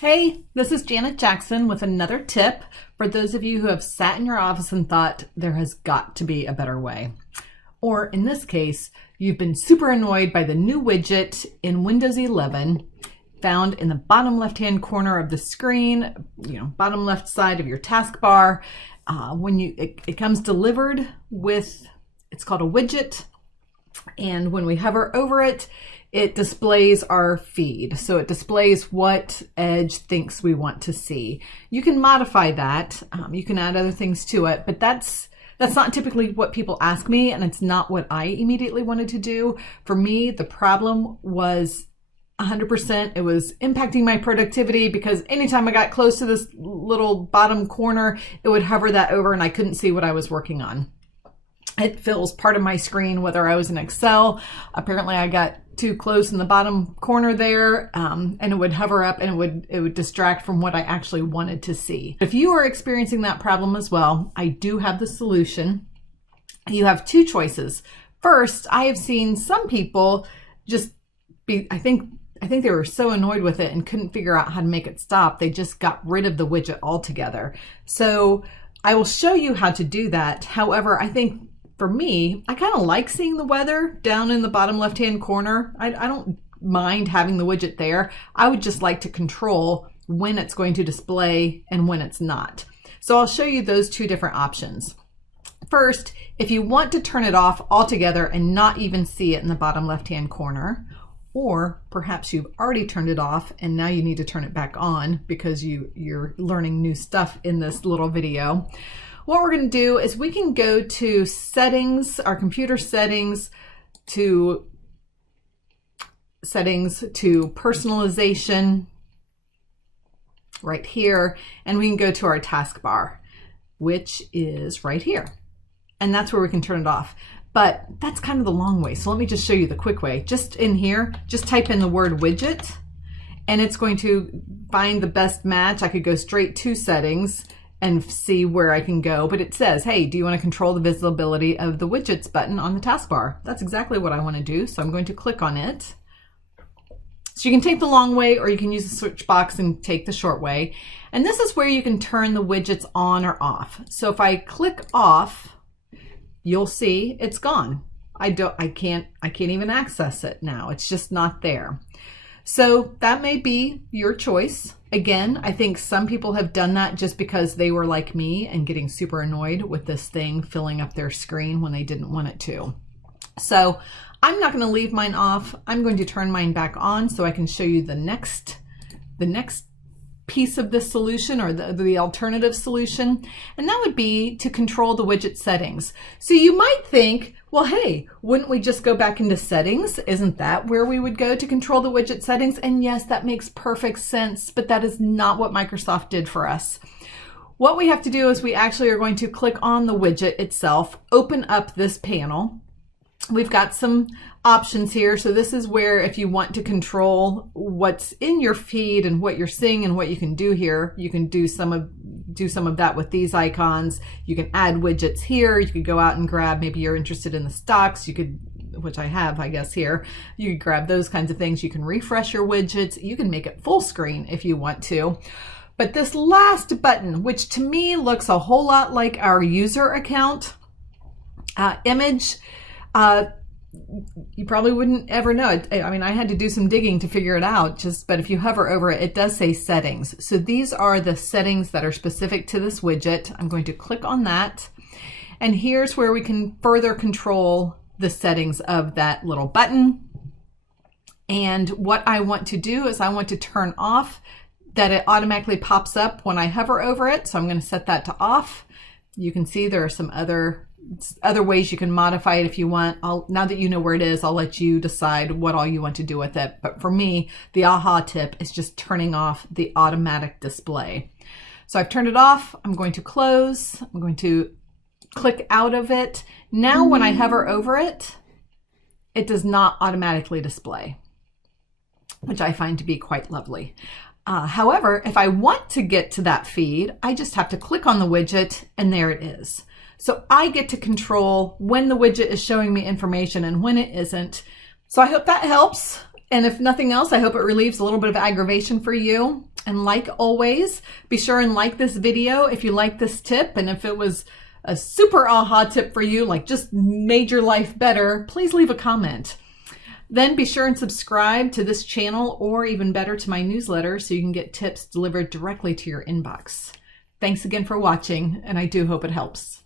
Hey, this is Janet Jackson with another tip for those of you who have sat in your office and thought there has got to be a better way. Or in this case, you've been super annoyed by the new widget in Windows 11 found in the bottom left-hand corner of the screen, bottom left side of your taskbar. It comes delivered with, it's called a widget. And when we hover over it, it displays our feed. So it displays what Edge thinks we want to see. You can modify that. You can add other things to it, but that's not typically what people ask me, and it's not what I immediately wanted to do. For me, the problem was 100%. It was impacting my productivity because anytime I got close to this little bottom corner, it would hover that over and I couldn't see what I was working on. It fills part of my screen, whether I was in Excel. Apparently I got too close in the bottom corner there, and it would hover up and it would distract from what I actually wanted to see. If you are experiencing that problem as well, I do have the solution. You have two choices. First, I have seen some people just I think they were so annoyed with it and couldn't figure out how to make it stop. They just got rid of the widget altogether. So I will show you how to do that. However, I think for me, I kind of like seeing the weather down in the bottom left-hand corner. I don't mind having the widget there. I would just like to control when it's going to display and when it's not. So I'll show you those two different options. First, if you want to turn it off altogether and not even see it in the bottom left-hand corner, or perhaps you've already turned it off and now you need to turn it back on because you're learning new stuff in this little video. What we're going to do is we can go to settings, our computer settings, to personalization right here, and we can go to our taskbar, which is right here. And that's where we can turn it off. But that's kind of the long way. So let me just show you the quick way. Just in here, just type in the word widget, and it's going to find the best match. I could go straight to settings and see where I can go, but it says, hey, do you want to control the visibility of the widgets button on the taskbar? That's exactly what I want to do, so I'm going to click on it. So you can take the long way or you can use the search box and take the short way. And this is where you can turn the widgets on or off. So if I click off, you'll see it's gone. I can't even access it now. It's just not there. So that may be your choice. Again, I think some people have done that just because they were like me and getting super annoyed with this thing filling up their screen when they didn't want it to. So I'm not going to leave mine off. I'm going to turn mine back on so I can show you the next piece of this solution, or the alternative solution, and that would be to control the widget settings. So you might think, well, hey, wouldn't we just go back into settings? Isn't that where we would go to control the widget settings? And yes, that makes perfect sense, but that is not what Microsoft did for us. What we have to do is we actually are going to click on the widget itself, open up this panel. We've got some options here. So this is where if you want to control what's in your feed and what you're seeing and what you can do here, you can do some of that with these icons. You can add widgets here. You could go out and grab, maybe you're interested in the stocks, you could, which I have, I guess, here. You could grab those kinds of things. You can refresh your widgets. You can make it full screen if you want to. But this last button, which to me looks a whole lot like our user account image, you probably wouldn't ever know it. I mean, I had to do some digging to figure it out, but if you hover over it, it does say settings. So these are the settings that are specific to this widget. I'm going to click on that. And here's where we can further control the settings of that little button. And what I want to do is I want to turn off that it automatically pops up when I hover over it. So I'm going to set that to off. You can see there are some other ways you can modify it if you want. Now that you know where it is, I'll let you decide what all you want to do with it. But for me, the aha tip is just turning off the automatic display. So I've turned it off. I'm going to close. I'm going to click out of it. Now when I hover over it, it does not automatically display, which I find to be quite lovely. However, if I want to get to that feed, I just have to click on the widget and there it is. So I get to control when the widget is showing me information and when it isn't. So I hope that helps. And if nothing else, I hope it relieves a little bit of aggravation for you. And like always, be sure and like this video if you like this tip, and if it was a super aha tip for you, like just made your life better, please leave a comment. Then be sure and subscribe to this channel, or even better, to my newsletter, so you can get tips delivered directly to your inbox. Thanks again for watching, and I do hope it helps.